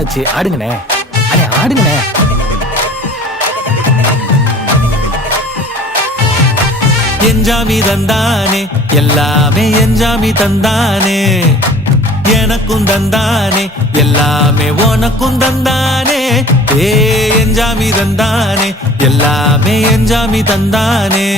நாளாச்சு, ஆடுங்கண்ணே. அண்ணே ஆடுங்கண்ணே. என்ஜாமி தந்தானே, எல்லாமே என்ஜாமி தந்தானே, எனக்கும் தந்தானே, எல்லாமே உனக்கும் தந்தானே. என்ஜாமி தந்தானே, எல்லாமே என்ஜாமி தந்தானே,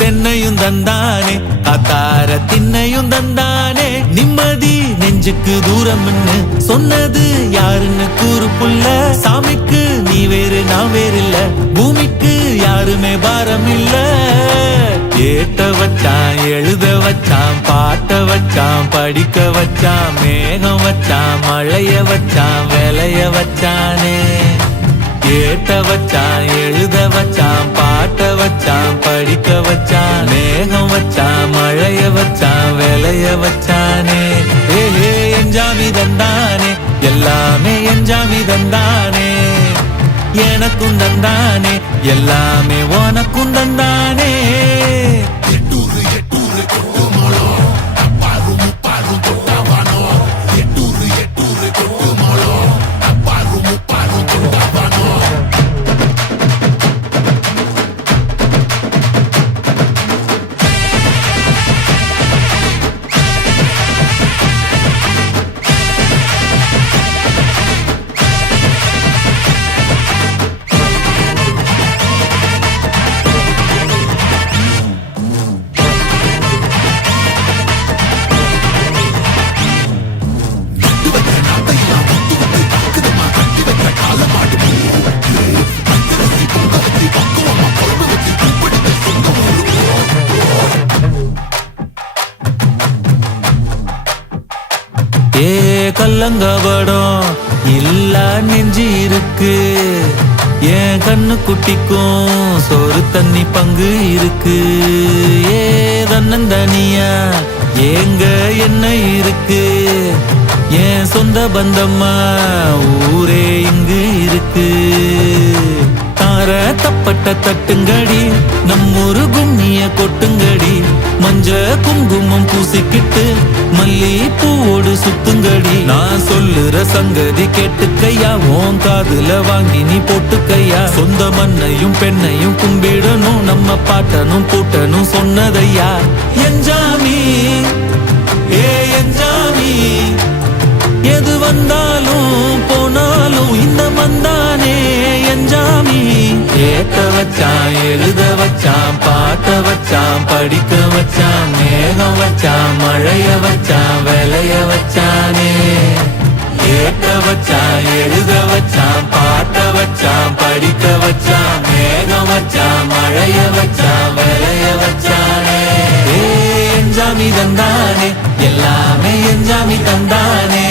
தென்னையும் தந்தானே, காத்தார திண்ணையும் தந்தானே. நிம்மதி நெஞ்சுக்கு தூரம்னு சொன்னது யாருன்னு கூறு புள்ள. சாமிக்கு நீ வேறு நான் வேறு இல்ல, பூமிக்கு யாருமே பாரம் இல்ல. ஏட்ட வச்சான், எழுத வச்சான், பாட்ட வச்சான், படிக்க வச்சான், மேகம் வச்சான், மழைய வச்சான், விளைய வச்சானே. ஏட்ட வச்சான், எழுத வச்சான், பாட்ட வச்சான், படிக்க வச்சான், மேகம் வச்சான், மழைய வச்சான், விளைய வச்சானே. என்ஜாமி தந்தானே, எல்லாமே என்ஜாமி தந்தானே, எனக்கும் தந்தானே, எல்லாமே உனக்கும் தந்தானே. கல்லங்கபடம் இல்ல நெஞ்சு இருக்கு, என் கண்ணு குட்டிக்கும் சோறு தண்ணி பங்கு இருக்கு. தன்னந்தனியா ஏங்க என்ன இருக்கு, என் சொந்த பந்தம்மா ஊரே இங்கு இருக்கு. தார தப்பட்ட தட்டுங்கடி, நம்மொரு கும்மிய கொட்டுங்கடி, மஞ்ச குங்குமம் பூசிக்கிட்டு மல்லி பூவோடு சுத்துங்கடி. நான் சொல்லுற சங்கதி கேட்டுக்கையா, உன் காதுல வாங்கி நீ போட்டுக்கையா. சொந்த மண்ணையும் பெண்ணையும் கும்பிடணும், நம்ம பாட்டனும் பூட்டனும் சொன்னதையா. என்ஜாமி என்ஜாமி, எது வந்தாலும் போனாலும் இந்த மந்தானே என்ஜாமி. ஏத்த வச்சான், எழுத வச்சான், பாட்ட வச்சான், படிக்க வச்சான், மேகம் வச்சான், மழைய வச்சான், விளைய வச்சானே. ஏத்த வச்சான், எழுத வச்சான், பாட்ட வச்சான், படிக்க வச்சான், மேகம் வச்சான், மழைய வச்சான், விளைய வச்சானே. என்ஜாமி தந்தானே, எல்லாமே என்ஜாமி தந்தானே,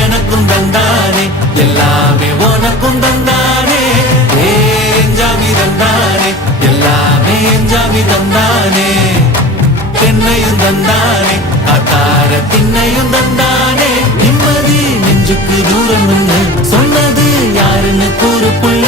எனக்கும் தந்தானே, எல்லாமே உனக்கும் தந்தானே. என்ஜாமி தந்தானே, எல்லாமே என்ஜாமி தந்தானே, தென்னையும் தந்தானே, காத்தார திண்ணையும் தந்தானே. நிம்மதி நெஞ்சுக்கு தூரம் சொன்னது யாருன்னு கூறு புள்ள.